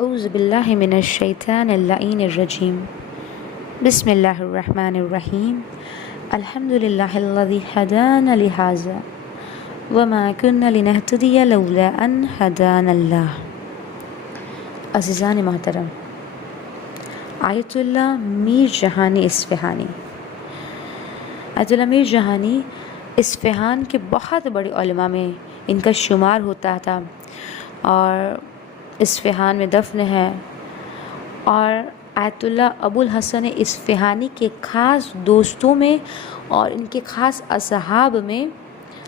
اعوذ باللہ من الشیطان اللعین الرجیم بسم اللہ الرحمن الرحیم الحمد للہ الذی ہدانا لہذا وما كنا لنہتدی لولا ان ہدانا اللہ۔ عزیزان محترم، آیت اللہ میر جہانی اصفہانی، آیت اللہ میر جہانی اصفہان کے بہت بڑے علماء میں ان کا شمار ہوتا تھا اور اصفہان میں دفن ہے، اور آیت اللہ ابو الحسن اصفہانی کے خاص دوستوں میں اور ان کے خاص اصحاب میں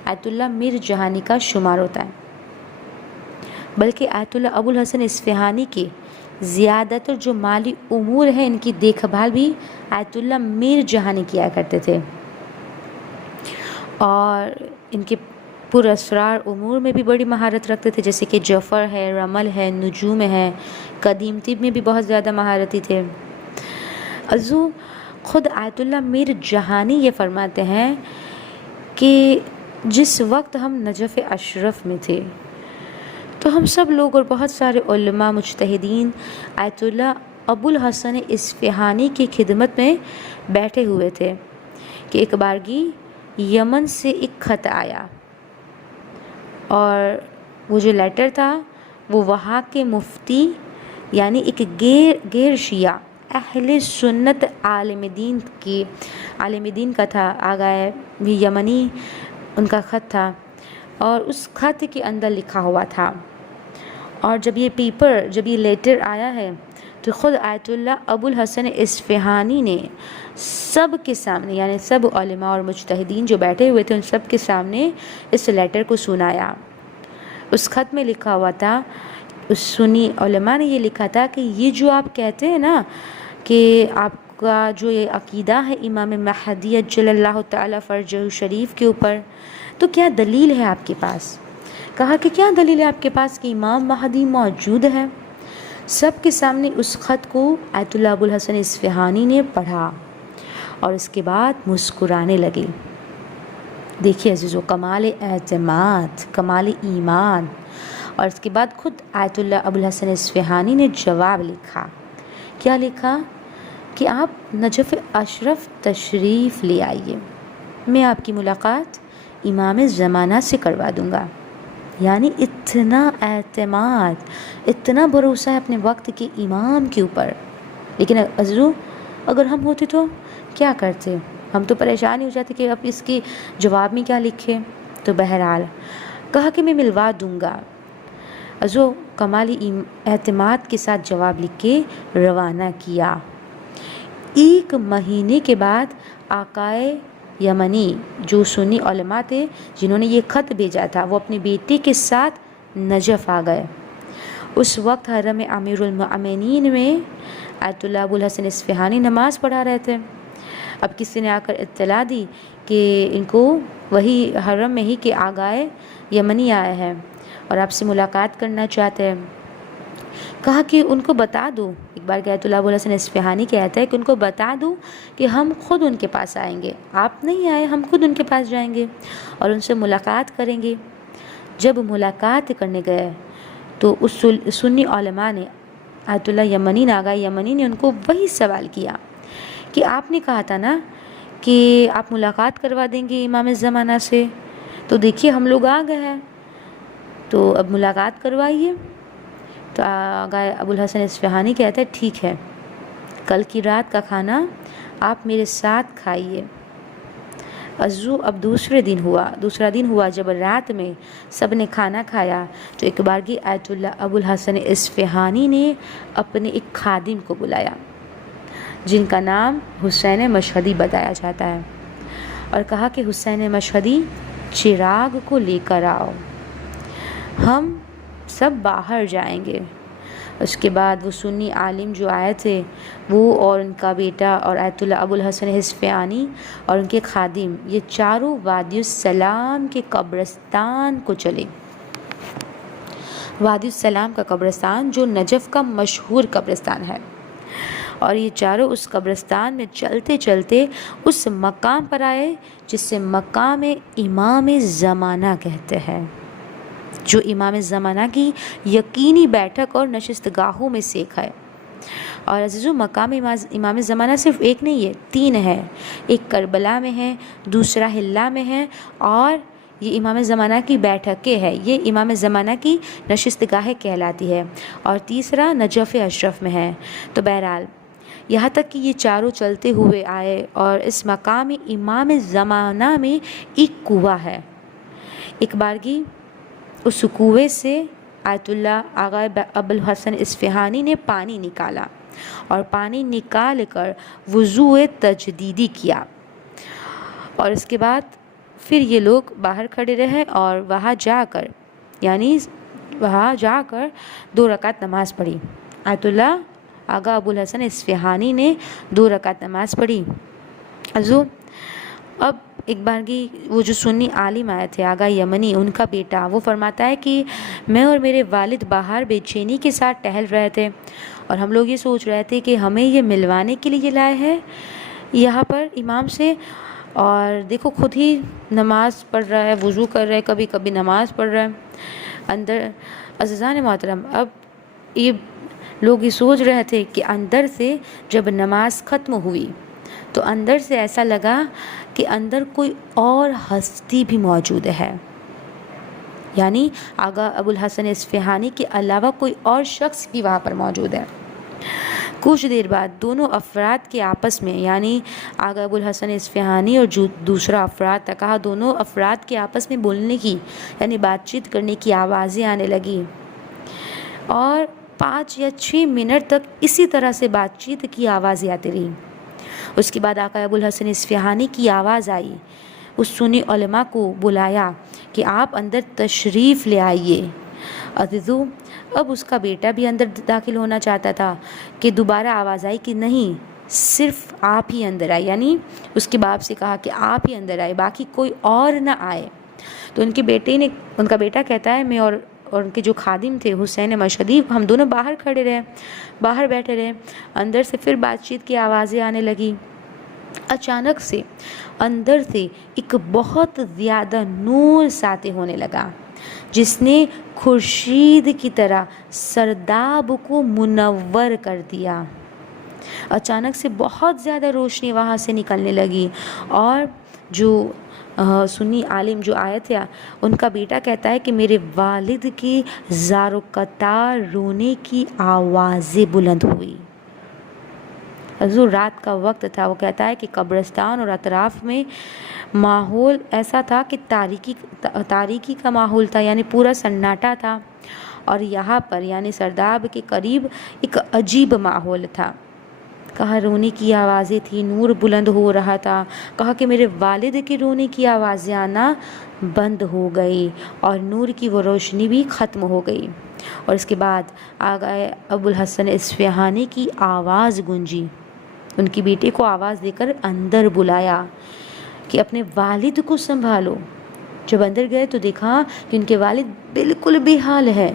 آیت اللہ میر جہانی کا شمار ہوتا ہے۔ بلکہ آیت اللہ ابو الحسن اصفہانی کے زیادہ تر جو مالی امور ہیں ان کی دیکھ بھال بھی آیت اللہ میر جہانی کیا کرتے تھے، اور ان کے پر اسرار امور میں بھی بڑی مہارت رکھتے تھے، جیسے کہ جفر ہے، رمل ہے، نجوم ہے، قدیم طب میں بھی بہت زیادہ مہارتی تھے۔ خود آیت اللہ میر جہانی یہ فرماتے ہیں کہ جس وقت ہم نجف اشرف میں تھے تو ہم سب لوگ اور بہت سارے علماء مجتہدین آیت اللہ ابو الحسن اصفہانی کی خدمت میں بیٹھے ہوئے تھے کہ ایک بارگی یمن سے ایک خط آیا، اور وہ جو لیٹر تھا وہ وہاں کے مفتی یعنی ایک غیر شیعہ اہل سنت عالم دین کا تھا، آگائے بھی یمنی ان کا خط تھا، اور اس خط کے اندر لکھا ہوا تھا۔ اور جب یہ لیٹر آیا ہے تو خود آیت اللہ ابو الحسن اصفہانی نے سب کے سامنے، یعنی سب علماء اور مجتہدین جو بیٹھے ہوئے تھے ان سب کے سامنے اس لیٹر کو سنایا۔ اس خط میں لکھا ہوا تھا، اس سنی علماء نے یہ لکھا تھا کہ یہ جو آپ کہتے ہیں نا کہ آپ کا جو یہ عقیدہ ہے امام مہدی اجل اللہ تعالی فرجہ شریف کے اوپر، تو کیا دلیل ہے آپ کے پاس؟ کہا کہ کیا دلیل ہے آپ کے پاس کہ امام مہدی موجود ہے؟ سب کے سامنے اس خط کو آیت اللہ ابو الحسن اصفہانی نے پڑھا اور اس کے بعد مسکرانے لگے۔ دیکھیے عزیزو، کمال اعتماد، کمال ایمان۔ اور اس کے بعد خود آیت اللہ ابو الحسن اصفہانی نے جواب لکھا۔ کیا لکھا؟ کہ آپ نجف اشرف تشریف لے آئیے، میں آپ کی ملاقات امام زمانہ سے کروا دوں گا۔ یعنی اتنا اعتماد، اتنا بھروسہ ہے اپنے وقت کے امام کے اوپر۔ لیکن عزیزو، اگر ہم ہوتے تو کیا کرتے؟ ہم تو پریشان ہی ہو جاتے کہ اب اس کے جواب میں کیا لکھے۔ تو بہرحال کہا کہ میں ملوا دوں گا۔ عزیزو، کمالی اعتماد کے ساتھ جواب لکھ کے روانہ کیا۔ 1 مہینے کے بعد آقائے یمنی جو سنی علماء تھے جنہوں نے یہ خط بھیجا تھا، وہ اپنے بیٹے کے ساتھ نجف آ گئے۔ اس وقت حرم امیر المؤمنین میں آیت اللہ ابو الحسن اصفہانی نماز پڑھا رہے تھے۔ اب کسی نے آ کر اطلاع دی کہ ان کو وہی حرم میں ہی کہ آگائے یمنی آئے ہیں اور آپ سے ملاقات کرنا چاہتے ہیں۔ کہا کہ ان کو بتا دو، ایک بار آیت اللہ ابو الحسن اصفہانی کہتا ہے کہ ان کو بتا دو کہ ہم خود ان کے پاس آئیں گے، آپ نہیں آئے، ہم خود ان کے پاس جائیں گے اور ان سے ملاقات کریں گے۔ جب ملاقات کرنے گئے تو اس سنی علماء نے، آیت اللہ یمنی آگائے یمنی نے ان کو وہی سوال کیا کہ آپ نے کہا تھا نا کہ آپ ملاقات کروا دیں گے امام زمانہ سے، تو دیکھیے ہم لوگ آ گئے ہیں، تو اب ملاقات کروائیے۔ تو آگائے ابو الحسن اصفہانی کہتا ہے ٹھیک ہے، کل کی رات کا کھانا آپ میرے ساتھ کھائیے۔ اب دوسرا دن ہوا جب رات میں سب نے کھانا کھایا تو ایک بارگی آیت اللہ ابو الحسن اصفہانی نے اپنے ایک خادم کو بلایا جن کا نام حسین مشہدی بتایا جاتا ہے، اور کہا کہ حسین مشہدی چراغ کو لے کر آؤ، ہم سب باہر جائیں گے۔ اس کے بعد وہ سنی عالم جو آئے تھے وہ اور ان کا بیٹا اور آیت اللہ ابو الحسن اصفہانی اور ان کے خادم، یہ چاروں وادی السلام کے قبرستان کو چلے۔ وادی السلام کا قبرستان جو نجف کا مشہور قبرستان ہے، اور یہ چاروں اس قبرستان میں چلتے چلتے اس مقام پر آئے جسے مقام امام زمانہ کہتے ہیں۔ جو امام زمانہ کی یقینی بیٹھک اور نشست گاہوں میں سے ایک ہے۔ اور عزیزو، مقام امام زمانہ صرف ایک نہیں ہے، 3 ہے۔ ایک کربلا میں ہے، دوسرا حلہ میں ہے، اور یہ امام زمانہ کی بیٹھکیں ہے، یہ امام زمانہ کی نشست گاہیں کہلاتی ہے، اور تیسرا نجف اشرف میں ہے۔ تو بہرحال یہاں تک کہ یہ چاروں چلتے ہوئے آئے، اور اس مقام امام زمانہ میں ایک کنواں ہے۔ ایک بارگی اس کنویں سے آیت اللہ آغا ابوالحسن اصفہانی نے پانی نکالا، اور پانی نکال کر وضوء تجدیدی کیا، اور اس کے بعد پھر یہ لوگ باہر کھڑے رہے اور وہاں جا کر 2 رکعت نماز پڑھی۔ آیت اللہ آغا ابوالحسن اصفہانی نے 2 رکعت نماز پڑھی۔ اب ایک بارگی وہ جو سنی عالم آئے تھے آغا یمنی، ان کا بیٹا، وہ فرماتا ہے کہ میں اور میرے والد باہر بے چینی کے ساتھ ٹہل رہے تھے، اور ہم لوگ یہ سوچ رہے تھے کہ ہمیں یہ ملوانے کے لیے لائے ہیں یہاں پر امام سے، اور دیکھو خود ہی نماز پڑھ رہا ہے، وضو کر رہا ہے، کبھی کبھی نماز پڑھ رہا ہے اندر۔ عزیزان محترم، اب یہ لوگ یہ سوچ رہے تھے کہ اندر سے جب نماز ختم ہوئی تو اندر سے ایسا لگا کہ اندر کوئی اور ہستی بھی موجود ہے، یعنی آغا ابوالحسن اصفہانی کے علاوہ کوئی اور شخص بھی وہاں پر موجود ہے۔ کچھ دیر بعد دونوں افراد کے آپس میں، یعنی آغا ابوالحسن اصفہانی اور جو دوسرا افراد تھا، کہا دونوں افراد کے آپس میں بولنے کی، یعنی بات چیت کرنے کی آوازیں آنے لگی، اور 5 یا 6 منٹ تک اسی طرح سے بات چیت کی آوازیں آتی رہی۔ اس کے بعد آقا ابوالحسن اصفہانی کی آواز آئی، اس سنی علماء کو بلایا کہ آپ اندر تشریف لے آئیے۔ عزیزو، اب اس کا بیٹا بھی اندر داخل ہونا چاہتا تھا کہ دوبارہ آواز آئی کہ نہیں، صرف آپ ہی اندر آئے، یعنی اس کے باپ سے کہا کہ آپ ہی اندر آئے، باقی کوئی اور نہ آئے۔ تو ان کا بیٹا کہتا ہے، میں اور ان کے جو خادم تھے حسین مشہدی، ہم دونوں باہر بیٹھے رہے، اندر سے پھر بات چیت کی آوازیں آنے لگی۔ اچانک سے اندر سے ایک بہت زیادہ نور ساطع ہونے لگا، جس نے خورشید کی طرح سرداب کو منور کر دیا۔ اچانک سے بہت زیادہ روشنی وہاں سے نکلنے لگی، اور جو سنی عالم جو آئے تھے، ان کا بیٹا کہتا ہے کہ میرے والد کی زار و قطار رونے کی آوازیں بلند ہوئی۔ حضور رات کا وقت تھا، وہ کہتا ہے کہ قبرستان اور اطراف میں ماحول ایسا تھا کہ تاریکی کا ماحول تھا، یعنی پورا سناٹا تھا، اور یہاں پر یعنی سرداب کے قریب ایک عجیب ماحول تھا۔ کہا رونے کی آوازیں تھی، نور بلند ہو رہا تھا، کہا کہ میرے والد کے رونے کی آوازیں آنا بند ہو گئی، اور نور کی وہ روشنی بھی ختم ہو گئی۔ اور اس کے بعد آغا ابوالحسن اصفہانی کی آواز گونجی، ان کی بیٹے کو آواز دے کر اندر بلایا کہ اپنے والد کو سنبھالو۔ جب اندر گئے تو دیکھا کہ ان کے والد بالکل بے حال ہے،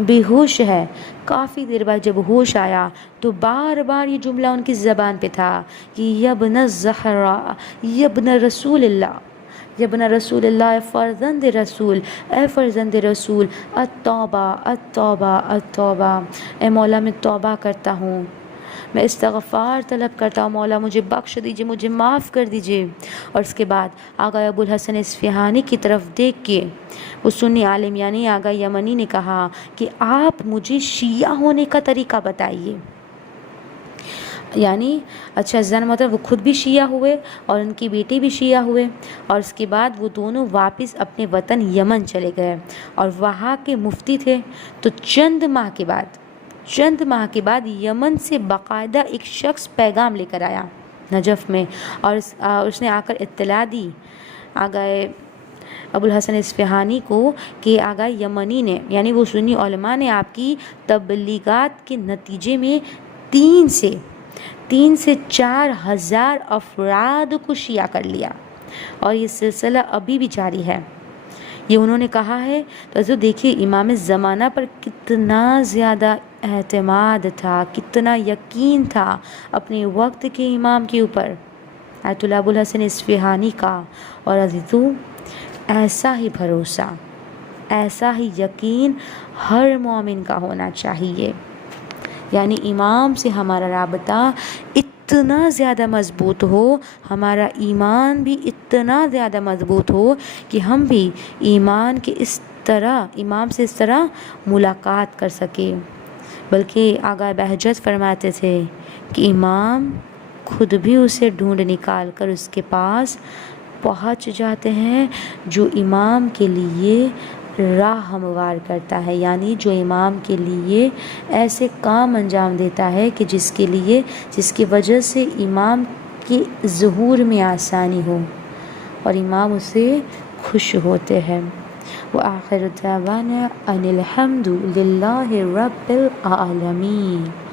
بے ہوش ہے۔ کافی دیر بعد جب ہوش آیا تو بار بار یہ جملہ ان کی زبان پہ تھا کہ یبن الزہرا، یبن رسول اللہ، یبن رسول اللہ، اے فرزند رسول، اے فرزند رسول، التوبہ التوبہ التوبہ، اے مولا میں توبہ کرتا ہوں، میں استغفار طلب کرتا ہوں، مولا مجھے بخش دیجئے، مجھے معاف کر دیجئے۔ اور اس کے بعد آغا ابوالحسن اصفہانی کی طرف دیکھ کے وہ سنی عالم یعنی آغا یمنی نے کہا کہ آپ مجھے شیعہ ہونے کا طریقہ بتائیے۔ یعنی اچھا زن مطلب وہ خود بھی شیعہ ہوئے اور ان کی بیٹی بھی شیعہ ہوئے، اور اس کے بعد وہ دونوں واپس اپنے وطن یمن چلے گئے، اور وہاں کے مفتی تھے۔ تو چند ماہ کے بعد یمن سے باقاعدہ ایک شخص پیغام لے کر آیا نجف میں، اور اس نے آ کر اطلاع دی آغا ابوالحسن اصفہانی کو کہ آغا یمنی نے یعنی وہ سنی علماء نے آپ کی تبلیغات کے نتیجے میں 3 سے 4,000 افراد کو شیعہ کر لیا، اور یہ سلسلہ ابھی بھی جاری ہے۔ یہ انہوں نے کہا ہے۔ تو دیکھیے امام زمانہ پر کتنا زیادہ اعتماد تھا، کتنا یقین تھا اپنے وقت کے امام کے اوپر، آیت اللہ ابوالحسن اصفہانی کا۔ اور عزیزو، ایسا ہی بھروسہ، ایسا ہی یقین ہر مومن کا ہونا چاہیے، یعنی امام سے ہمارا رابطہ اتنا زیادہ مضبوط ہو، ہمارا ایمان بھی اتنا زیادہ مضبوط ہو کہ ہم بھی امام سے اس طرح ملاقات کر سکیں۔ بلکہ آقا بہجت فرماتے تھے کہ امام خود بھی اسے ڈھونڈ نکال کر اس کے پاس پہنچ جاتے ہیں جو امام کے لیے راہ ہموار کرتا ہے، یعنی جو امام کے لیے ایسے کام انجام دیتا ہے کہ جس کی وجہ سے امام کے ظہور میں آسانی ہو اور امام اسے خوش ہوتے ہیں۔ وآخر دعوانا ان الحمد للہ رب العالمین۔